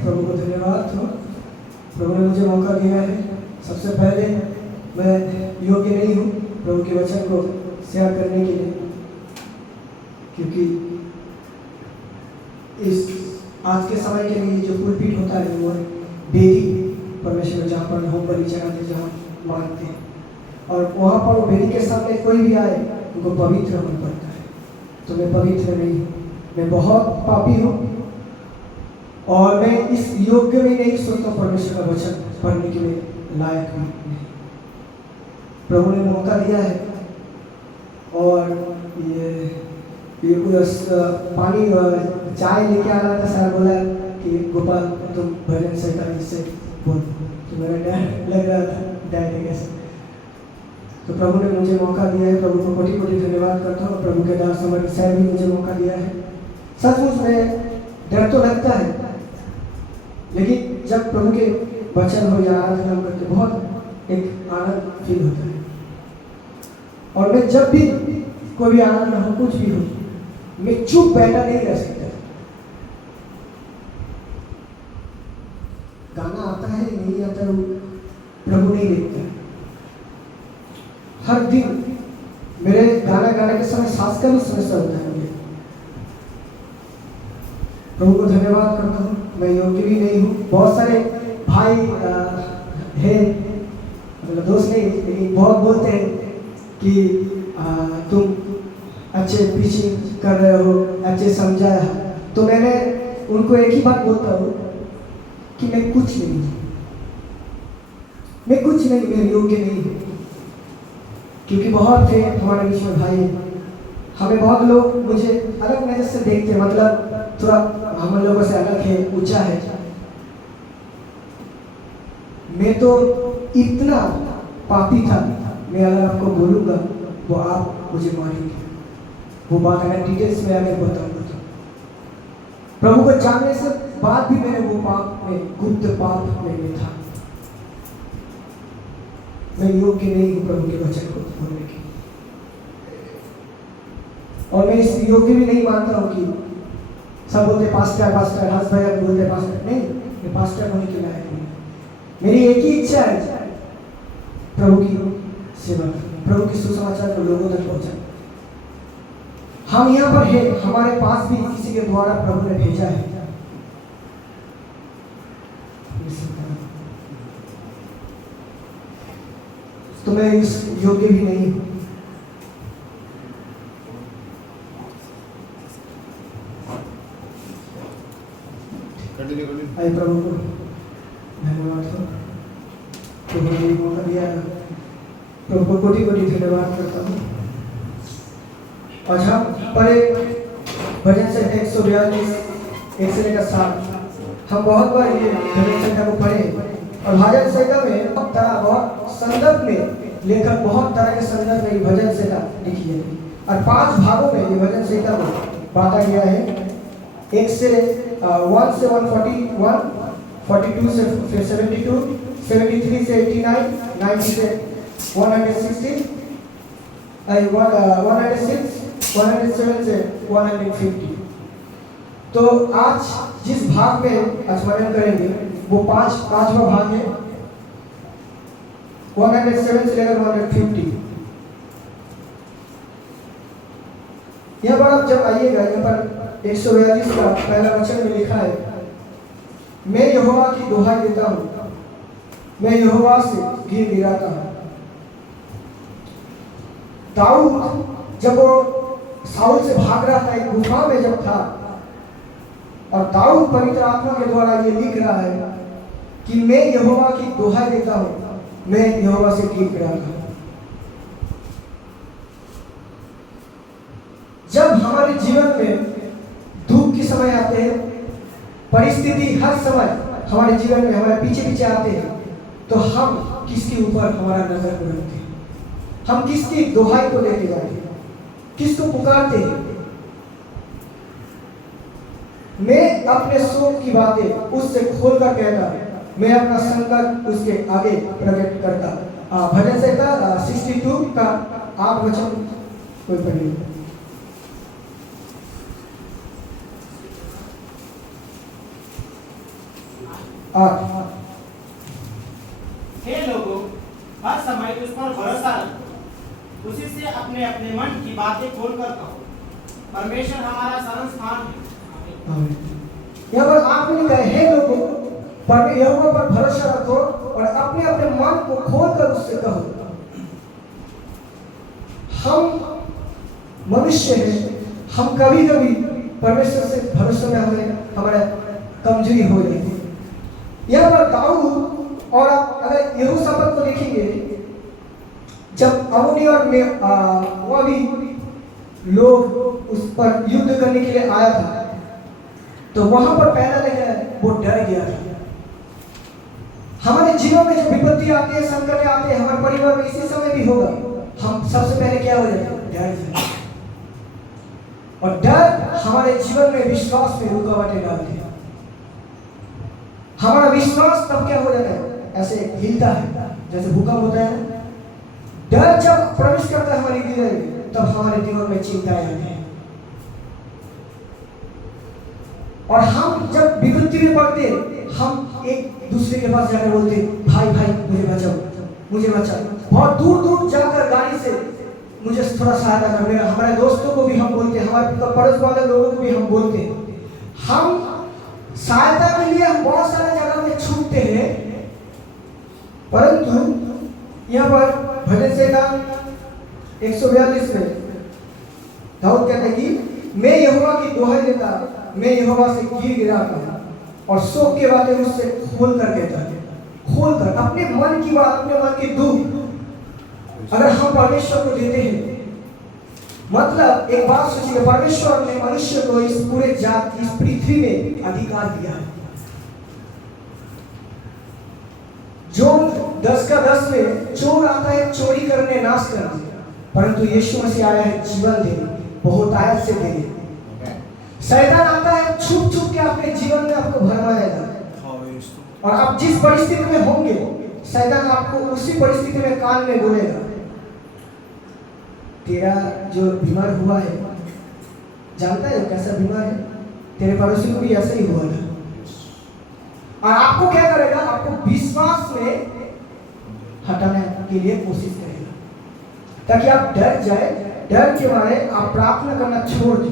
प्रभु को धन्यवाद हो। प्रभु ने मुझे मौका दिया है। सबसे पहले मैं योग्य नहीं हूँ प्रभु के वचन को शेयर करने के लिए, क्योंकि इस आज के समय के लिए जो पुलपिट होता है वो वेदी परमेश्वर जहाँ पर होम बलि चढ़ाते, जहाँ मांगते हैं, और वहाँ पर वो वेदी के सामने कोई भी आए उनको पवित्र होना पड़ता है। तो मैं पवित्र नहीं हूँ, मैं बहुत पापी हूँ और मैं इस योग्य में नहीं सोचता परमेश्वर का वचन पढ़ने के लिए लायक भी नहीं। प्रभु ने मौका दिया है और ये पानी चाय लेके आ रहा था, सर बोला कि गोपाल तुम भजन संहिता से बोल, तो मेरा डर लग रहा था डर कैसे। तो प्रभु ने मुझे मौका दिया है, प्रभु को कोटि कोटि धन्यवाद करता हूँ। प्रभु के दास हमारे सर भी मुझे मौका दिया है। सचमुच में डर तो लगता है, लेकिन जब प्रभु के वचन हो या आराधना करके बहुत एक आनंद फील होता है। और मैं जब भी कोई भी आनंद हो, कुछ भी हो, मैं चुप बैठा नहीं रह सकता। गाना आता है नहीं आता, प्रभु नहीं देखता। हर दिन मेरे गाना गाने के समय सांस का भी समस्या होता है मुझे। प्रभु को धन्यवाद करता हूँ। मैं योग्य भी नहीं हूँ। बहुत सारे भाई है, मतलब दोस्त नहीं, लेकिन बहुत बोलते हैं कि तुम अच्छे प्रीचिंग कर रहे हो, अच्छे समझाया। तो मैंने उनको एक ही बात बोलता हूँ कि मैं कुछ नहीं हूँ, मैं कुछ नहीं, मैं योग्य नहीं हूँ। क्योंकि बहुत थे हमारे बीच में भाई, हमें बहुत लोग मुझे अलग नजर से देखते हैं, मतलब थोड़ा हम लोगों से अलग है, ऊंचा है। मैं तो इतना पापी था, मैं अगर आपको बोलूँगा वो आप मुझे मारेंगे। वो बात अगर डिटेल्स में अगर बताऊंगा तो प्रभु को जानने से बाद भी मैंने वो पाप में, गुप्त पाप में था। मैं योग्य नहीं हूँ प्रभु के वचन को बोलने की, और मैं इस योग्य भी नहीं मानता हूँ कि सब बोलते पास्टर पास्टर, हंस भैया बोलते पास्टर। नहीं, मैं पास्टर होने के लायक नहीं। मेरी एक ही इच्छा है, प्रभु की सेवा, प्रभु की सुसमाचार को लोगों तक पहुंचाना। हम यहाँ पर हैं, हमारे पास भी किसी के द्वारा प्रभु ने भेजा है। तो मैं इस योग्य भी नहीं हूँ। आइए प्रभु को धन्यवाद हो, प्रभु ने मौका दिया। प्रभु को कोटि कोटि धन्यवाद करता हूँ। और हम पढ़े भजन से 142 1 से लेकर 7, हम बहुत बार ये भजन संहिता को पढ़े। और भजन संहिता में बहुत संदर्भ में लेखक बहुत तरह के संदर्भ में ये भजन संहिता लिखी है, और 5 भागों में ये भजन संहिता को बांटा गया है। 1 से 1 से 141, 42 से 72, 73 से 89, 90 से 116, 106, 107 से 150। तो आज जिस भाग में स्मरण करेंगे वो पांचवा भाग है, 107 से लेकर 150। यहाँ पर आप जब आइएगा, यहाँ पर 142 का पहला वचन में लिखा है, मैं यहोवा की दुहाई देता हूँ, मैं यहोवा से गिर गिराता हूँ। दाऊद जब वो साउल से भाग रहा था, एक गुफा में जब था, और दाऊद पवित्र आत्मा के द्वारा ये लिख रहा है कि मैं यहोवा की दुहाई देता हूँ, मैं यहोवा से गिर गिराता हूँ। जब हमारे जीवन में दुख के समय आते हैं, परिस्थिति हर समय हमारे जीवन में हमारे पीछे पीछे आते हैं, तो हम किसके ऊपर हमारा नजर को रखते हैं? हम किसकी दुहाई को लेके जाते हैं? किसको पुकारते हैं? मैं अपने शोक की बातें उससे खोलकर कहता, मैं अपना संकट उसके आगे प्रकट करता। भजन संहिता 62 का 8 वचन कोई पढ़िए। 8। हे लोगों, हर समय उस पर भरोसा रखो, उसी से अपने अपने मन की बातें खोलकर कहो। परमेश्वर हमारा शरण स्थान है। आमीन। यहाँ पर आपने कहा हे लोगों, पर यहोवा पर भरोसा रखो और अपने अपने मन को खोलकर उससे कहो। हम मनुष्य हैं, हम कभी कभी परमेश्वर से भरोसे में हमारे कमजोरी हो जाती है। यहाँ पर दाऊद, और आप अगर यहोशापात को देखेंगे, जब अम्मोनी और मोआबी लोग उस पर युद्ध करने के लिए आया था, तो वहां पर पहला लगा वो डर गया था। हमारे जीवन में जो विपत्ति आती है, संकट आते हैं, हमारे परिवार में इसी समय भी होगा, हम सबसे पहले क्या हो जाएगा? डर जाएगा। और डर हमारे जीवन में विश्वास में रुकावटें डालती है। हमारा विश्वास तब क्या हो जाता है? ऐसे हिलता है जैसे भूकंप होता है। डर जब प्रवेश करता है हमारी हृदय में, तब हमारे जीवन में चिंताएं आती हैं। और हम जब विपत्ति में पड़ते, हम एक दूसरे के पास जाकर बोलते, भाई भाई मुझे बचाओ, मुझे बचाओ। बहुत दूर दूर जाकर गाड़ी से मुझे थोड़ा सहायता कर देगा। हमारे दोस्तों को भी हम बोलते, हमारे पड़ोस वाले लोगों को भी हम बोलते। हम सहायता के लिए हम बहुत सारे जगह में छूटते हैं, परंतु यहाँ पर भजन संहिता 142 में दाऊद कहते हैं कि मैं यहोवा की दुहाई देता, मैं यहोवा से गिर गिराता और शोक की बातें मुझसे खोल कर कहता है। खोल कर अपने मन की बात, अपने मन की दुख अगर हम परमेश्वर को देते हैं, मतलब एक बात सोचिए, परमेश्वर ने मनुष्य को इस पूरे जात, इस पृथ्वी में अधिकार दिया है। जो 10 में चोर आता है चोरी करने, नाश करने, परंतु यीशु मसीह आया है जीवन देने, बहुतायत से देने। शैतान आता है छुप छुप के अपने जीवन में आपको भरमाएगा, और आप जिस परिस्थिति में होंगे, शैतान आपको उसी परिस्थिति में कान में बोलेगा, तेरा जो बीमार हुआ है, जानता है कैसा बीमार है? तेरे पड़ोसी को भी ऐसा ही हुआ था। और आपको क्या करेगा? आपको विश्वास में हटाने के लिए कोशिश करेगा, ताकि आप डर जाए। डर के मारे आप प्रार्थना करना छोड़ दो,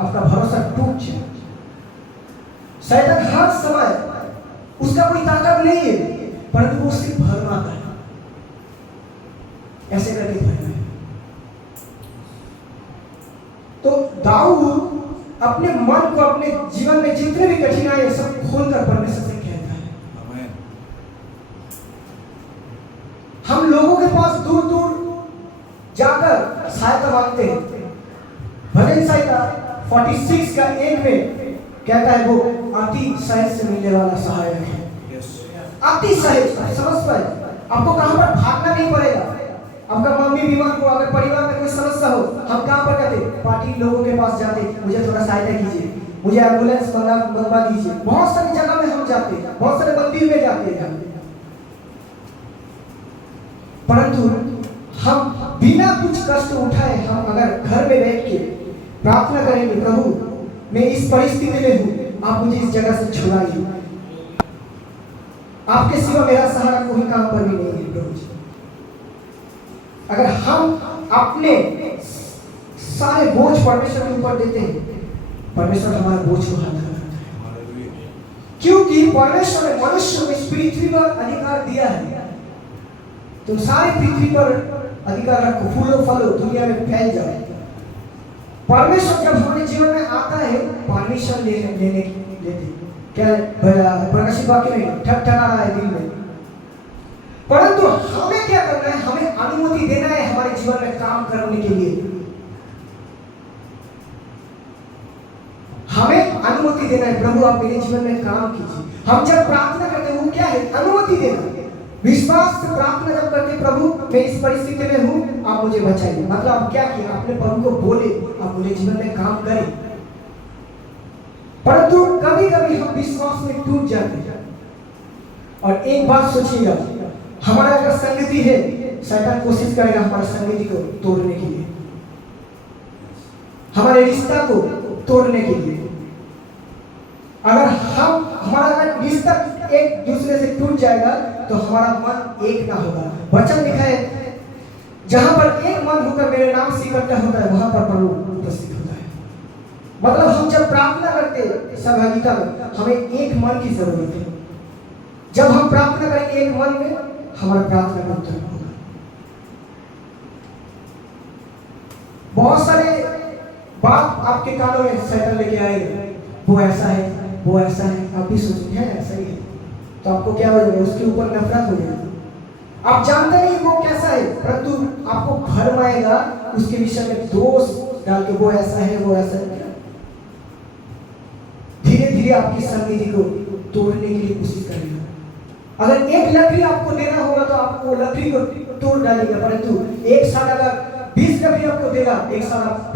आपका भरोसा टूट जाए। शैतान हर समय, उसका कोई ताकत नहीं है, परंतु वो सिर्फ भरमाता है, ऐसे करके भरमाए। तो दाऊद अपने मन को, अपने जीवन में जितने भी कठिनाई सब खोलकर परमेश्वर से कहता है। हम लोगों के पास दूर दूर जाकर सहायता मांगते हैं। भजन संहिता 46 का 1 में कहता है, वो अति सहज से मिलने वाला सहायक है। अति सहज, समझ पाए? आपको कहां पर भागना नहीं पड़ेगा। आपका मम्मी बीमार हो, अगर परिवार में कोई समस्या हो, हम कहां पर जाते? पार्टी लोगों के पास जाते, मुझे थोड़ा सहायता कीजिए, मुझे एम्बुलेंस मंगवा दीजिए। बहुत सारी जगह में हम जाते हैं, बहुत सारे मंदिर में जाते हैं, परंतु हम बिना कुछ कष्ट उठाए, हम अगर घर में बैठ के प्रार्थना करेंगे, प्रभु मैं इस परिस्थिति में हूं, आप मुझे इस जगह से छुड़ाइए, आपके सिवा मेरा सहारा कोई काम पर भी नहीं है प्रभु जी। अगर हम अपने सारे बोझ परमेश्वर के ऊपर देते हैं, परमेश्वर हमारे बोझ को हल्का करता है, क्योंकि परमेश्वर ने मनुष्य को इस पृथ्वी पर अधिकार दिया है। तुम सारी पृथ्वी पर अधिकार रखो, फूलो फलो, दुनिया में फैल जाओ। परमेश्वर जब हमारे जीवन में आता है, परमिशन लेते क्या प्रकाशित वाक्य में ठकठका रहा है दिल में, परंतु हमें क्या करना है? हमें अनुमति देना है हमारे जीवन में काम करने के लिए। हमें अनुमति देना है, प्रभु आप मेरे जीवन में काम कीजिए। हम जब प्रार्थना करते हैं, वो क्या है? अनुमति देना। विश्वास से प्रार्थना जब करते, प्रभु मैं इस परिस्थिति में हूं, आप मुझे बचाइए, मतलब आप क्या किया? अपने प्रभु को बोले, आप मेरे जीवन में काम करें। परंतु कभी कभी हम विश्वास में टूट जाते हैं। और एक बात सोचिएगा, हमारा अगर संगति है, शैतान कोशिश करेगा हमारी संगति को तोड़ने के लिए, हमारे रिश्ता को तोड़ने के लिए। अगर हमारा अगर रिश्ता एक दूसरे से टूट जाएगा तो हमारा मन एक ना होगा। वचन लिखा है, जहां पर एक मन होकर मेरे नाम से इकट्ठा होता है वहां पर प्रभु उपस्थित होता है। मतलब हम जब प्रार्थना करते सहभागिता में, हमें एक मन की जरूरत है। जब हम प्रार्थना करेंगे एक मन में, हमारा प्रार्थना का उत्तर होगा। बहुत सारे बात आपके कानों में शैतान लेके आएगा, वो ऐसा है, वो ऐसा है, आप भी सोचेंगे है ऐसा ही है, तो आपको क्या हो जाएगा, उसके ऊपर नफरत हो जाएगी। आप जानते नहीं वो कैसा है, परंतु आपको भरम आएगा उसके विषय में दोष डाल के, वो ऐसा है, वो ऐसा है। धीरे धीरे आपकी संगति को तोड़ने के लिए कोशिश करेगा। अगर एक लकड़ी आपको देना होगा तो आपको लकड़ी को तोड़ डालेगा, परंतु एक साल अगर 20 लकड़ी आपको देगा, एक साल आप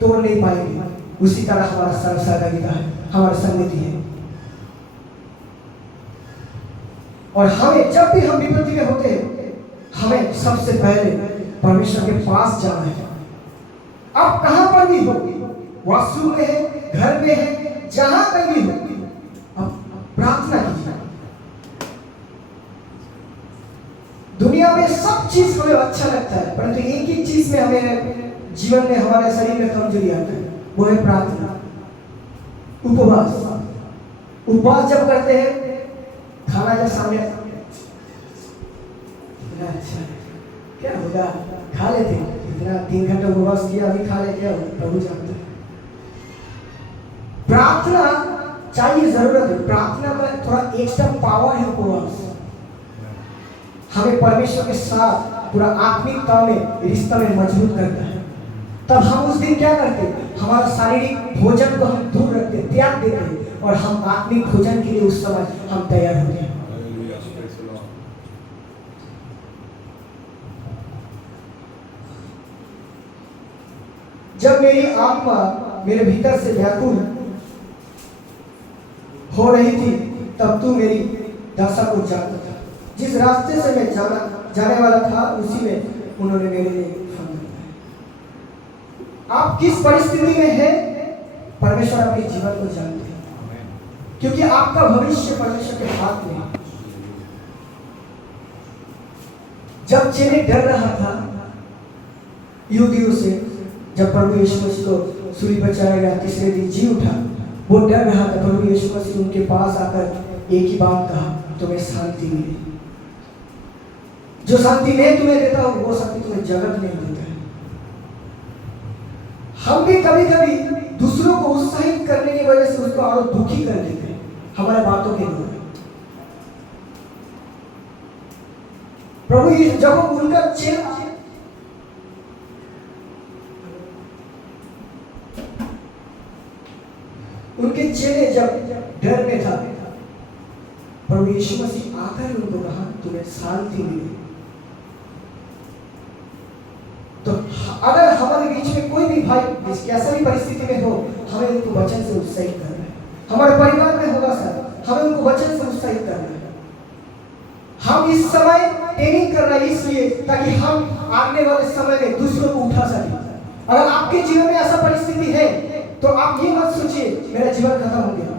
तोड़ नहीं पाएंगे। उसी तरह हमारा सहभागिता है, हमारा संगति है। और हमें जब भी हम विपत्ति में होते हैं, हमें सबसे पहले परमेश्वर के पास जाना है। आप कहां पर भी हो, वॉशरूम में है, घर में है, जहां कहीं भी हो, आप प्रार्थना कीजिए। दुनिया में सब चीज हमें अच्छा लगता है, परंतु एक ही चीज में हमें जीवन में हमारे शरीर में कमजोरी आता है, वो है प्रार्थना, उपवास। उपवास जब करते हैं, खाना जब सामने इतना अच्छा है, क्या होगा, खा लेते हैं। इतना 3 घंटे उपवास किया, अभी खा ले, क्या होगा, प्रभु जानते हैं। प्रार्थना चाहिए, जरूरत है। प्रार्थना का थोड़ा एक्स्ट्रा पावर है उपवास। हमें परमेश्वर के साथ पूरा आत्मिकता में, रिश्ता में मजबूत करता है। तब हम उस दिन क्या करते हैं, हमारा शारीरिक भोजन को हम दूर रखते, त्याग देते हैं, और हम आत्मिक भोजन के लिए उस समय हम तैयार होते हैं। जब मेरी आत्मा मेरे भीतर से व्याकुल हो रही थी, तब तू मेरी दशा को जानता था। जिस रास्ते से मैं जाने वाला था, उसी में उन्होंने मेरे लिए फंद लगाया। आप किस परिस्थिति में हैं, परमेश्वर आपके जीवन को जानते हैं, क्योंकि आपका भविष्य परमेश्वर के हाथ में है। जब चेले डर रहा था यहूदियों से, जब प्रभु यीशु मसीह को सूली पर चढ़ाया गया, तीसरे दिन जी उठा, वो डर रहा था। प्रभु यीशु मसीह उनके पास आकर एक ही बात कहा, तुम्हें शांति मिली। जो शांति मैं तुम्हें देता हूं, वो शांति तुम्हें जगत नहीं देता है। हम भी कभी कभी दूसरों को उत्साहित करने की वजह से उसको और दुखी कर देते हैं हमारे बातों के द्वारा। प्रभु यीशु जब उनका चेला, उनके चेले जब डर में था, प्रभु यीशु मसीह आकर उनको कहा, तुम्हें शांति मिली। तो अगर हमारे बीच में कोई भी भाई कैसा भी परिस्थिति में हो, हमें उनको वचन से उत्साहित करना है। हमारे परिवार में होगा सर, हमें उनको वचन से उत्साहित करना है। हम इस समय ट्रेनिंग कर रहे हैं इसलिए ताकि हम आने वाले समय में दूसरों को उठा सकें। अगर आपके जीवन में ऐसा परिस्थिति है, तो आप ये मत सोचिए मेरा जीवन खत्म हो गया।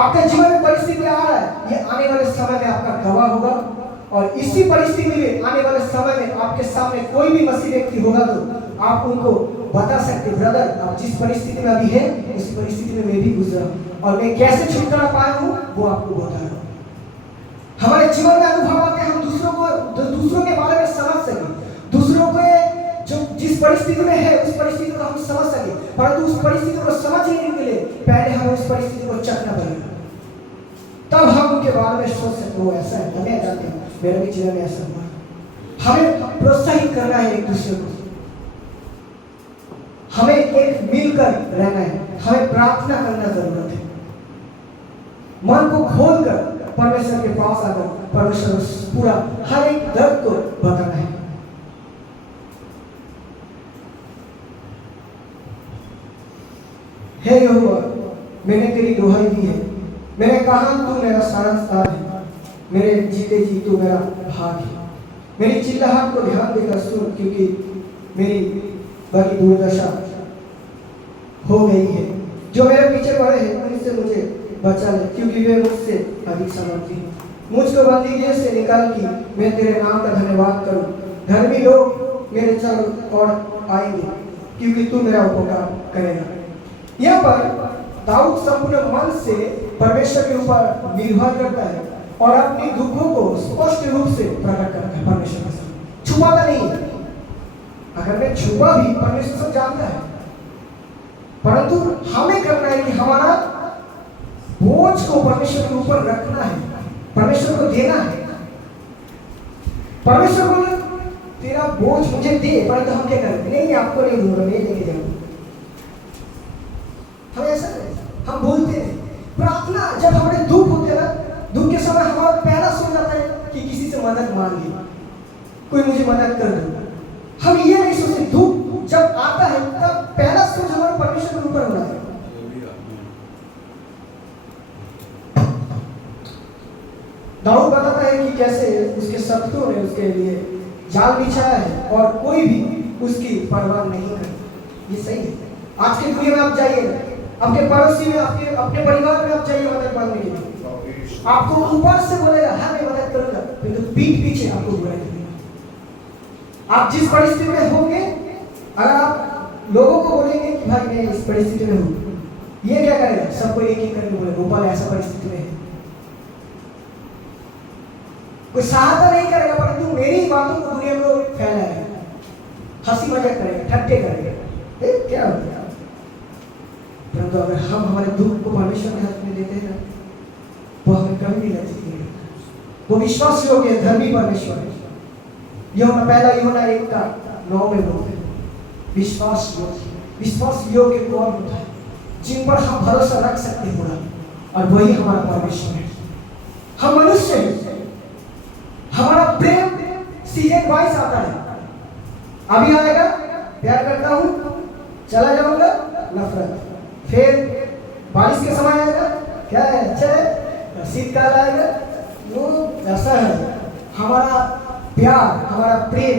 आपके जीवन में परिस्थिति आ रहा है, ये आने वाले समय में आपका गवाह होगा, और इसी परिस्थिति में आने वाले समय में आपके सामने कोई भी मसीह व्यक्ति होगा, तो आप उनको बता सकते, ब्रदर आप जिस परिस्थिति में अभी है, उस परिस्थिति में मैं भी गुजरा हूं, और मैं कैसे छुटकारा पाया हूं वो आपको बता रहा हूं। हमारे जीवन में अनुभव आते हैं, हम दूसरों के बारे में समझ सके, दूसरों को जो जिस परिस्थिति में है उस परिस्थिति को हम समझ सके, परंतु उस परिस्थिति को समझने के लिए पहले हमें उस परिस्थिति को चखना पड़ेगा, तब हम उनके बारे में सोच सकते, वो ऐसा है, हमें जानते हैं मेरे भी जीवन में ऐसा हुआ। हमें प्रोत्साहित करना है एक दूसरे को, हमें एक मिलकर रहना है, हमें प्रार्थना करना जरूरत है। मन को खोलकर परमेश्वर के पास आकर परमेश्वर पूरा हर एक दर्द को बताना है। हे यहोवा, मैंने तेरी दुहाई दी है, मैंने कहा तू मेरा सारंगधार है, मेरे जीते जी तू मेरा भाग है। मेरी चिल्लाहट को ध्यान देकर सुन, क्योंकि मेरी बड़ी दुर्दशा हो गई है। जो मेरे पीछे पड़े हैं से मुझे बचा ले, क्योंकि वे मुझसे अधिक समर्थी हैं। मुझको बंदी गृह से निकाल की मैं तेरे नाम का धन्यवाद करूं। धर्मी लोग मेरे चारों ओर आएंगे, क्योंकि तू मेरा उपकार करेगा। यहाँ पर दाऊद संपूर्ण मन से परमेश्वर के ऊपर निर्भर करता है और अपनी दुखों को स्पष्ट रूप से प्रकट करता है परमेश्वर के सामने, छुपाता नहीं है। अगर मैं छुपा भी, परमेश्वर सब जानता है, परंतु हमें करना है कि हमारा बोझ को परमेश्वर के ऊपर रखना है, परमेश्वर को देना है। परमेश्वर बोले तेरा बोझ मुझे दे, परंतु हम क्या करें? नहीं, आपको नहीं दूंगा, मैं लेके जाऊंगा। हम ऐसा करें, हम बोलते हैं प्रार्थना जब हमारे दुख होते हैं ना, दुख के समय हमारा पहला सोच जाता है कि किसी से मदद मांगे, कोई मुझे मदद कर दो। हम ये नहीं सोचते, दुख जब आता है तब पहला सोच हमारा परमेश्वर के ऊपर होना है। दाऊद बताता है कि कैसे उसके शत्रुओं ने उसके लिए जाल बिछाया है और कोई भी उसकी परवाह नहीं करता। ये सही है। आज की दुनिया में आप जाइए, आपके पड़ोसी में, आपके अपने परिवार में आप जाइए मदद मांगने के लिए, आपको ऊपर से बोलेगा हाँ मैं मदद करूंगा, किंतु पीठ पीछे आपको बुराई करेगा। आप जिस परिस्थिति में होंगे, अगर आप लोगों को बोलेंगे कि भाई मैं इस परिस्थिति में हूँ, ये क्या करेगा? सबको एक एक करके बोले गोपाल ऐसा परिस्थिति में है। कोई सहायता नहीं करेगा, परंतु मेरी बातों को दुनिया को फैलाएगा, हंसी मजाक करेगा, ठट्टे करेगा। क्या होगा? परंतु अगर हम हमारे दुख को परमेश्वर के हाथ में देते हैं ना, वो हमें कभी नहीं लज्जित नहीं करता। वो विश्वास योग्य है, धर्मी परमेश्वर है। यूहन्ना पहला यूहन्ना 1:9 में बोलते हैं विश्वास योग्य कौन होता है? जिन पर हम भरोसा रख सकते हैं पूरा, और वही हमारा परमेश्वर है। हम मनुष्य हैं, हमारा प्रेम सीजन वाइज आता है। अभी आएगा प्यार करता हूँ, चला जाऊंगा नफरत, फिर बारिश के समय आएगा क्या है अच्छा है, शीतकाल आएगा वो ऐसा है। हमारा प्यार, हमारा प्रेम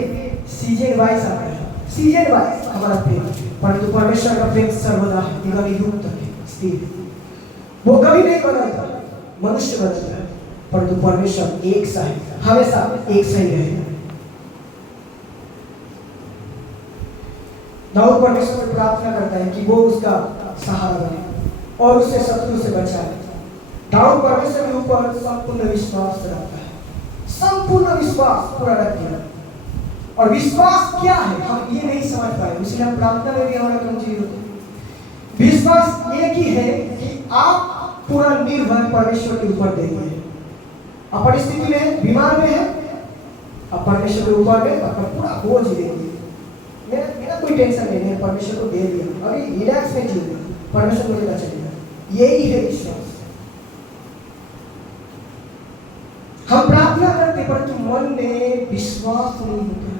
सीजन वाइज आता है, सीजन वाइज हमारा प्रेम। परंतु परमेश्वर का प्रेम सर्वदा निगम युग तक है, स्थिर, वो कभी नहीं बदलता। मनुष्य बदलता है, परंतु परमेश्वर एक सा है, हमेशा एक सा ही रहेगा। दाऊद परमेश्वर से प्रार्थना करता है कि वो उसका सहारा बने और उससे शत्रु से बचाए। दाऊद परमेश्वर के ऊपर संपूर्ण विश्वास रखता है, संपूर्ण विश्वास पूरा रख दिया। और विश्वास क्या है हम ये नहीं समझ पाए, इसलिए हम प्रार्थना में भी हमारा कमजोरी होती है। विश्वास ये की है कि आप पूरा निर्भर परमेश्वर के ऊपर देंगे। आप परिस्थिति में बीमार में है, आप परमेश्वर के ऊपर में अपना पूरा बोझ देंगे। मेरा कोई टेंशन नहीं है, परमेश्वर को दे दिया, अभी रिलैक्स में जी रहे, परमेश्वर मुझे बचाएगा। यही है विश्वास। हम प्रार्थना करते परंतु मन में विश्वास नहीं होता है।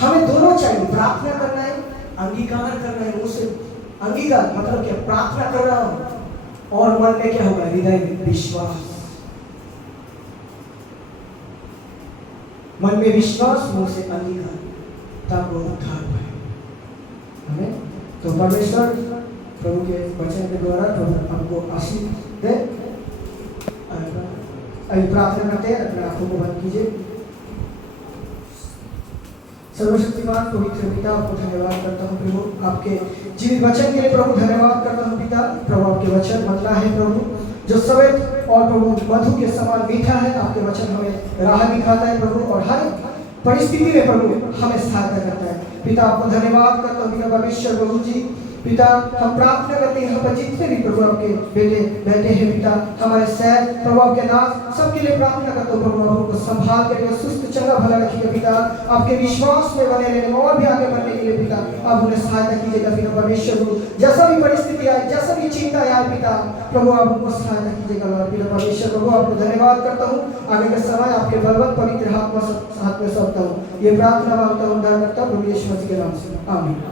हमें दोनों चाहिए, प्रार्थना करना है, अंगीकार करना है। मुझसे अंगीकार मतलब क्या? प्रार्थना कर रहा हूं और मन में क्या होगा? हृदय में विश्वास। मन में विश्वास, मुंह से अंगीकार, तब वो उद्धार पाए। हमें तो परमेश्वर प्रभु के वचन के द्वारा प्रभु हमको आशीष दे। अभी प्रार्थना करते हैं, अपने आंखों को बंद कीजिए। सर्वशक्तिमान पवित्र पिता, आपको धन्यवाद करता हूँ प्रभु, आपके जीवित वचन के लिए प्रभु धन्यवाद करता हूँ पिता। प्रभु आपके वचन मंगला है प्रभु, जो सवेद और प्रभु मधु के समान मीठा है। आपके वचन हमें राह दिखाता है प्रभु, और हर परिस्थिति में प्रभु हमें सहायता करता है पिता। आपको धन्यवाद करता हूँ पिता परमेश्वर प्रभु जी। पिता हम प्रार्थना करते हैं यहाँ पर जितने भी प्रभु आपके बेटे बैठे हैं पिता, हमारे शहर प्रभु आपके नाम सबके लिए प्रार्थना करते हो प्रभु, आपको संभाल करके सुस्त चंगा भला रखिएगा पिता। आपके विश्वास में बने रहने और भी आगे बढ़ने के लिए पिता आप उन्हें सहायता कीजिएगा पिता परमेश्वर प्रभु। जैसा भी परिस्थिति आए, जैसा भी चिंता आए पिता प्रभु आप उनको सहायता कीजिएगा पिता परमेश्वर प्रभु। आपको धन्यवाद करता हूँ, आगे के समय आपके बलवंत पवित्र हाथ में सौंपता हूँ। ये प्रार्थना मांगता हूँ, उद्धार करता हूँ प्रभु यीशु मसीह के नाम से, आमीन।